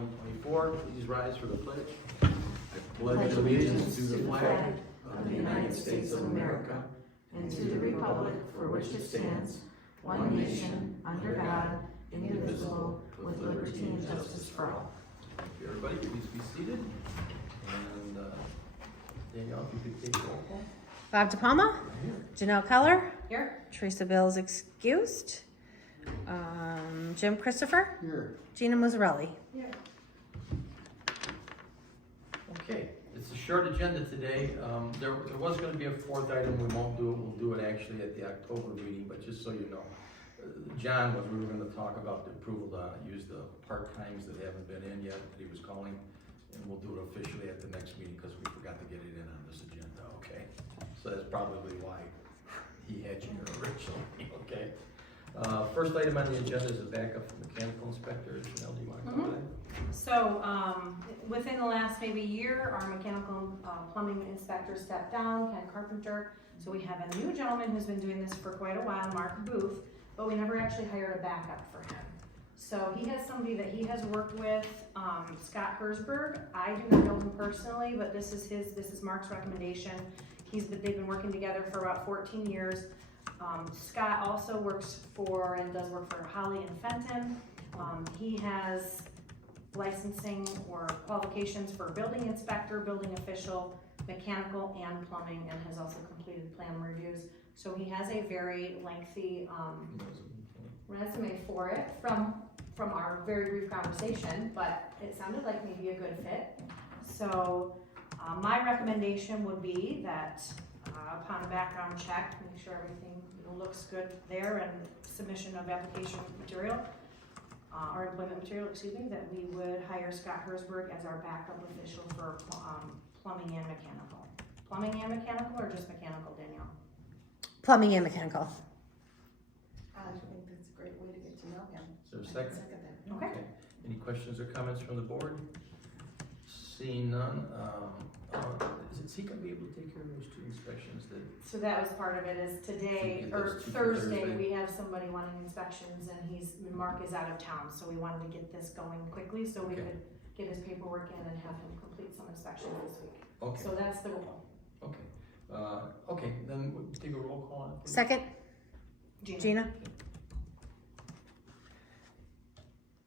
2024. Please rise for the pledge. I pledge allegiance to the flag of the United States of America and to the republic for which it stands, one nation, under God, indivisible, with liberty and justice for all. Thank you, everybody. Please be seated. And Danielle, if you could take roll call. Bob DePalma, Janelle Keller, Here. Teresa Teresa Bill's excused, Jim Christopher, Here. Gina Musarelli. Okay, it's a short agenda today. There was going to be a fourth item. We won't do it. We'll do it actually at the October meeting, but just so you know. John we were going to talk about the approval to use the part-times that haven't been in yet, that he was calling, and we'll do it officially at the next meeting because we forgot to get it in on this agenda, okay? So that's probably why he had you here originally, okay? First item on the agenda is a backup from mechanical inspector. Janelle, do you want to cover that? So, within the last maybe year, our mechanical plumbing inspector stepped down, Ken Carpenter. So we have a new gentleman who's been doing this for quite a while, Mark Booth, but we never actually hired a backup for him. So he has somebody that he has worked with, Scott Hersberg. I do not know him personally, but this is Mark's recommendation. They've been working together for about 14 years. Scott also works for and does work for Holly and Fenton. He has licensing or qualifications for building inspector, building official, mechanical, and plumbing, and has also completed plan reviews. So he has a very lengthy resume for it from our very brief conversation, but it sounded like maybe a good fit. So my recommendation would be that upon a background check, make sure everything looks good there, and submission of application material, or employment material, excuse me, that we would hire Scott Hersberg as our backup official for plumbing and mechanical. Plumbing and mechanical, or just mechanical, Danielle? Plumbing and mechanical. I think that's a great way to get to know him. Is there a second? That. Okay. Any questions or comments from the board? Seeing none, is he gonna be able to take care of those two inspections that? So that was part of it, is today, So he or does two Thursday, Thursday. we have somebody wanting inspections, and Mark is out of town, so we wanted to get this going quickly, so we Okay. could get his paperwork in and have him complete some inspections this week. Okay, So that's the goal. okay, then we'll take a roll call on it, please. Second, Gina.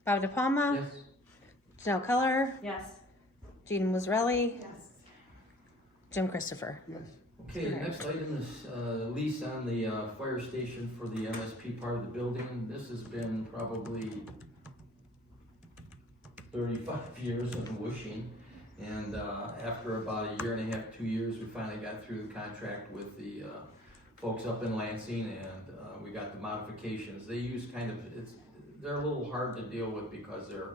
Bob DePalma, Yes, Janelle Keller, Yes. Gina Musarelli, Yes. Jim Christopher. okay, the next item is, lease on the, fire station for the MSP part of the building. This has been probably 35 years of wishing. And, after about a year and a half, 2 years, we finally got through the contract with the, folks up in Lansing, and, we got the modifications. They use they're a little hard to deal with because they're,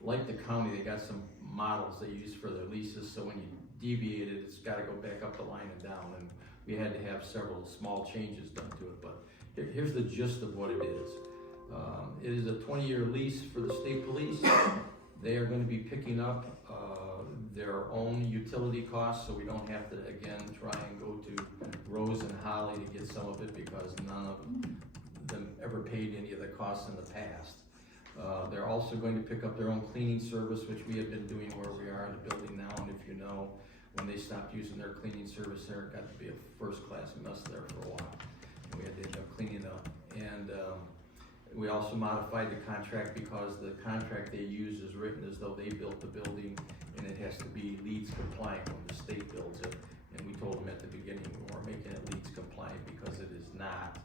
like the county, they got some models they use for their leases, so when you deviate it, it's gotta go back up the line and down, and we had to have several small changes done to it, but here's the gist of what it is. It is a 20-year lease for the state police. They are gonna be picking up, their own utility costs, so we don't have to, again, try and go to Rose and Holly to get some of it, because none of them ever paid any of the costs in the past. They're also going to pick up their own cleaning service, which we have been doing where we are in the building now, and if you know, when they stopped using their cleaning service there, it got to be a first-class mess there for a while, and we had to end up cleaning up. And we also modified the contract because the contract they use is written as though they built the building, and it has to be LEEDs compliant when the state builds it. And we told them at the beginning we weren't making it LEEDs compliant because it is not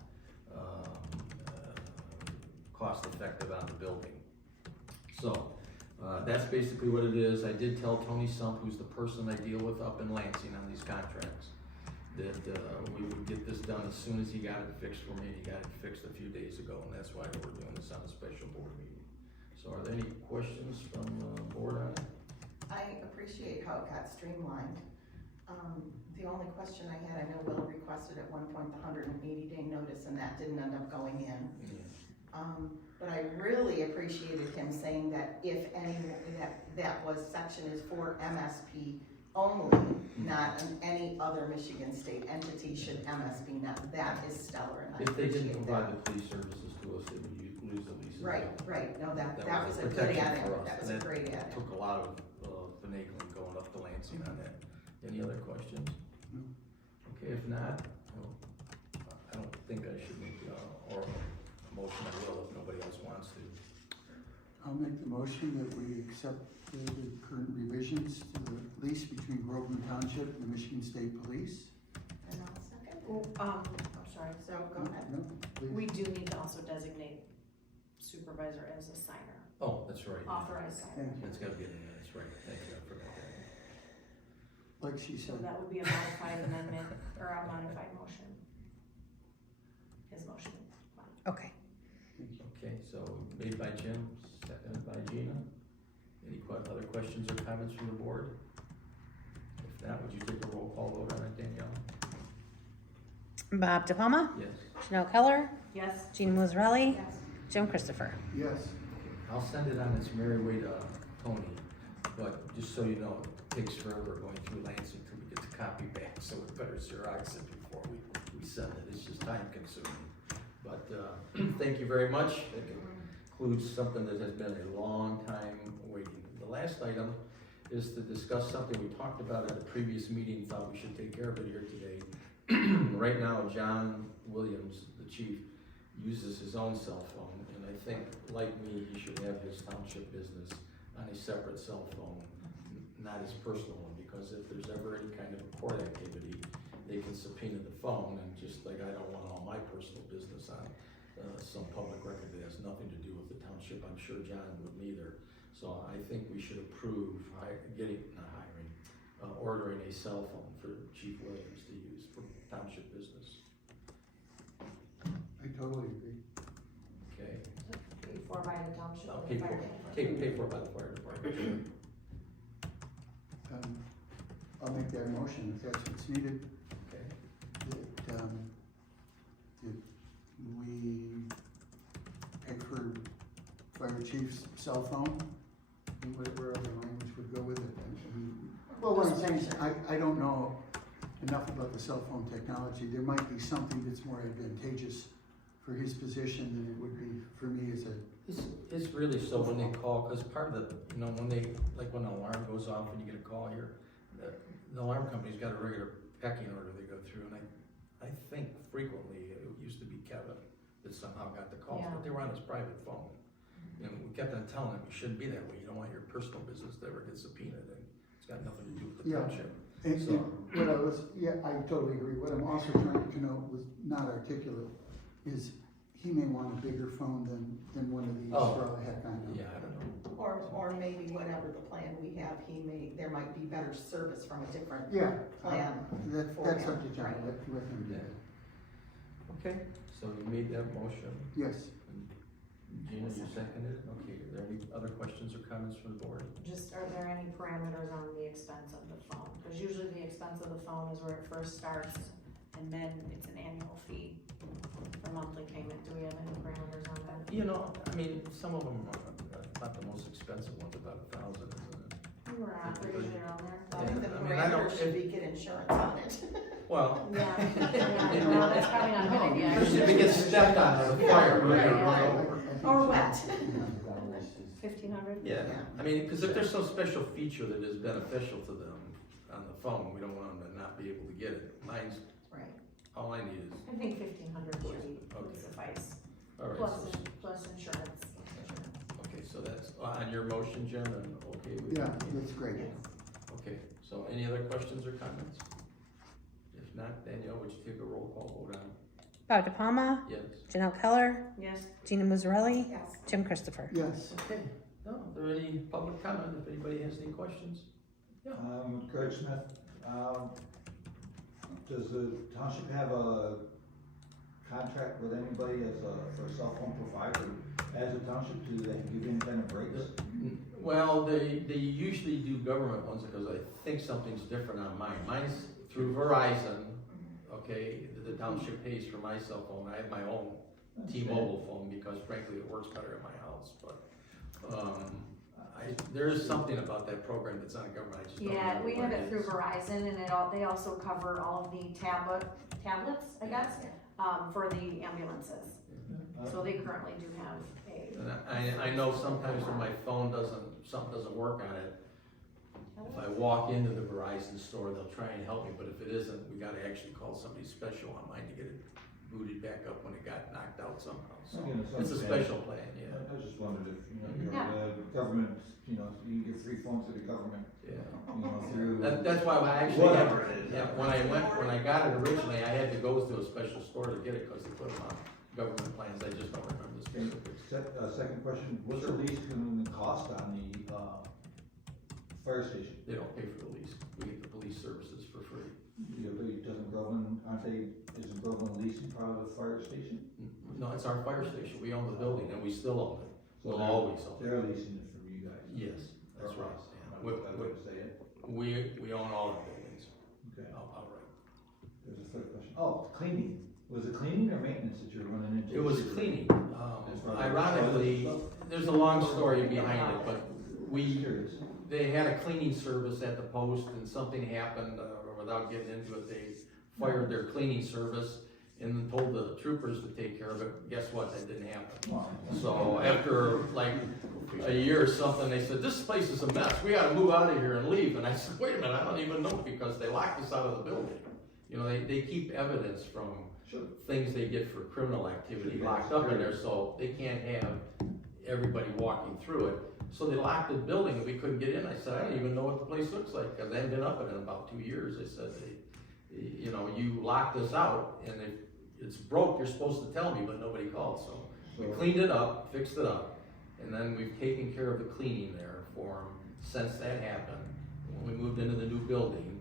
cost effective on the building. So that's basically what it is. I did tell Tony Sump, who's the person I deal with up in Lansing on these contracts, that we would get this done as soon as he got it fixed for me. He got it fixed a few days ago, and that's why we're doing this on a special board meeting. So are there any questions from the board on it? I appreciate how it got streamlined. The only question I had, I know Will requested at one point the 180-day notice, and that didn't end up going in. But I really appreciated him saying that if any, that was section is for MSP only, not any other Michigan state entity should MSP. Now that is stellar, and I If they didn't appreciate provide that. the police services to us, they would lose the leases. Right, no, that That was was a good protection add-in, for us, that was and a that great add-in. Took a lot of finagling going up to Lansing on that. Any other questions? No. Okay, if not, I don't think I should make, or a motion, I will if nobody else wants to. I'll make the motion that we accept the current revisions to the lease between Groveland Township and the Michigan State Police. And I'll second. Oh, I'm sorry, So go ahead. No, please. we do need to also designate supervisor as a signer, Oh, that's right. authorized signer. Thank you. That's gotta be in the minutes, right, thank you, I forgot that. Like she So said, that would be a modified amendment, or a modified motion. His motion. Okay. Okay, so made by Jim, seconded by Gina. Any other questions or comments from the board? If not, would you take a roll call vote on it, Danielle? Bob DiPalma, Yes. Janelle Keller, Yes, Gina Musarelli, Yes. Jim Christopher. yes, I'll send it on its merry way to Tony, but just so you know, it takes forever going through Lansing till we get the copy back, so we better Xerox it before we send it, it's just time consuming. But, thank you very much, it includes something that has been a long time waiting. The last item is to discuss something we talked about at a previous meeting, thought we should take care of it here today. Right now, John Williams, the chief, uses his own cell phone, and I think, like me, he should have his township business on a separate cell phone, not his personal one, because if there's ever any kind of a court activity, they can subpoena the phone, and just like I don't want all my personal business on some public record that has nothing to do with the township, I'm sure John would neither. So I think we should approve ordering a cell phone for Chief Williams to use for township business. I totally agree. Okay, paid for by the township. I'll or pay the for, fire department. paid for by the fire department. I'll make that motion if that's what's needed, Okay, that we pay for fire chief's cell phone, and whatever other language would go with it. Well, what I'm saying is, I don't know enough about the cell phone technology. There might be something that's more advantageous for his position than it would be for me as a, it's really so when they call, cause part of the, when they, like when an alarm goes off and you get a call here, the alarm company's got a regular pecking order they go through, and I think frequently, it used to be Kevin that somehow got the calls, but they were on his private phone. And we kept on telling him, it shouldn't be that way, you don't want your personal business to ever get subpoenaed, and it's got nothing to do with the Yeah. township. and So- what I was, yeah, I totally agree. What I'm also trying to connote was not articulate, is he may want a bigger phone than one of these Oh. for all the heck I know. Yeah, I don't know. Or maybe whatever the plan we have, there might be better service from a different Yeah, plan. that's up to John, let him do Yeah. it. Okay, so you made that motion. Yes, Gina, you seconded it? Okay, are there any other questions or comments from the board? Just, are there any parameters on the expense of the phone? Because usually the expense of the phone is where it first starts, and then it's an annual fee for monthly payment. Do we have any parameters on that? I mean, some of them are not the most expensive ones, about 1,000, isn't it? We're usually around there. I think the I mean, I don't- parameter should be get insurance on it. Well, Yeah, yeah, well, that's probably not a good idea. if it gets stepped on or the fire, Right, right? right. Or wet. 1,500? Yeah, I mean, because if there's some special feature that is beneficial to them on the phone, we don't want them to not be able to get it. Mine's, Right. all I need is, I think 1,500 should be, would Okay. suffice, all right. plus insurance. Okay, so that's on your motion, Jim, and okay with you? yeah, that's great. Okay, so any other questions or comments? If not, Danielle, would you take a roll call vote on? Bob DiPalma, Yes. Janelle Keller, Yes. Gina Musarelli, Yes. Jim Christopher. Yes, Okay, no, are there any public comment, if anybody has any questions? Greg Smith, does the township have a contract with anybody for a cell phone provider? As a township, do they give any kind of breaks? Well, they usually do government ones, because I think something's different on mine. Mine's through Verizon, okay, the township pays for my cell phone. I have my own T-Mobile phone, because frankly, it works better in my house, but, there is something about that program that's not government, I just don't Yeah, remember we what have it through is. Verizon, and they also cover all of the tablets, I guess, for the ambulances. So they currently do have And I know sometimes when my phone something doesn't work on it, if I walk into the Verizon store, they'll try and help me, but if it isn't, we gotta actually call somebody special on mine to get it booted back up when it got knocked out somehow, so. Again, It's a special plan, yeah, I just wondered if, you know, Yeah. the government, you know, you can get free phones to the government, yeah. you know, through. That's why I actually, Whatever it is. yeah, when I got it originally, I had to go to a special store to get it, cause they put them on government plans, I just don't remember the Okay, specifics. second question, what's the lease going to cost on the, fire station? They don't pay for the lease, we get the police services for free. Yeah, but doesn't Groveland, isn't Groveland leasing part of the fire station? No, it's our fire station, we own the building and we still own it, So we'll they're- always own it. They're leasing it from you guys? Yes, that's Or right. us. Yeah. I'm not gonna say it. We own all our buildings, Okay, outright. there's a third question. Oh, cleaning, was it cleaning or maintenance that you were running into? It was cleaning, As far as ironically, toilets and stuff? there's a long story behind it, but Just curious. they had a cleaning service at the post and something happened, without getting into it, they fired their cleaning service and told the troopers to take care of it. Guess what? That didn't happen. Wow. So after like a year or something, they said, this place is a mess. We gotta move out of here and leave. And I said, wait a minute, I don't even know, because they locked us out of the building. You know, they keep evidence from Sure. things they get for criminal activity locked up in there, so they can't have everybody walking through it. So they locked the building and we couldn't get in. I said, I don't even know what the place looks like, cause I haven't been up in it in about 2 years. They said, you know, you locked us out, and if it's broke, you're supposed to tell me, but nobody called, so. We cleaned it up, fixed it up, and then we've taken care of the cleaning there for them since that happened. When we moved into the new building,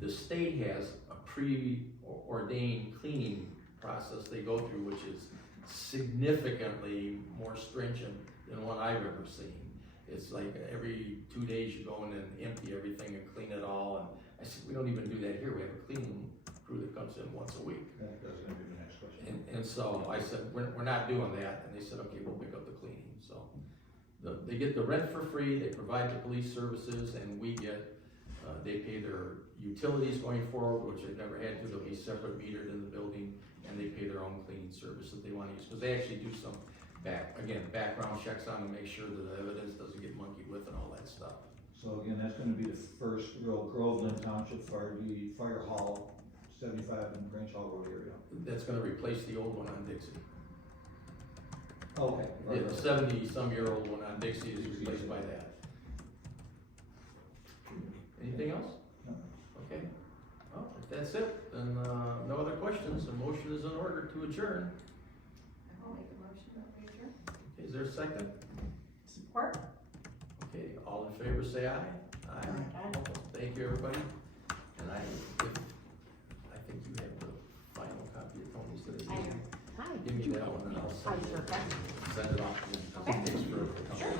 the state has a preordained cleaning process they go through, which is significantly more stringent than what I've ever seen. It's like every 2 days you go in and empty everything and clean it all, and I said, we don't even do that here, we have a cleaning crew that comes in once a week. That's gonna be the next question. And so I said, we're not doing that, and they said, okay, we'll pick up the cleaning, so. They get the rent for free, they provide the police services, and we get, they pay their utilities going forward, which they've never had to, they'll be separate metered in the building, and they pay their own cleaning service that they wanna use, because they actually do some background checks on to make sure that the evidence doesn't get monkeyed with and all that stuff. So again, that's gonna be the first real Groveland Township Fire, the fire hall, 75 in Grange Hall Road area. That's gonna replace the old one on Dixie. Okay. Yeah, the 70-some-year-old one on Dixie is replaced by that. Anything else? No. Okay. Well, if that's it, then, no other questions, a motion is in order to adjourn. I'll make a motion that we adjourn. Is there a second? Support? Okay, all in favor, say aye. Aye. Thank you, everybody. And I think you have the final copy of Tony's that I gave you. Hi. Give me that one and I'll send it off. Send it off. Okay. Thanks for coming.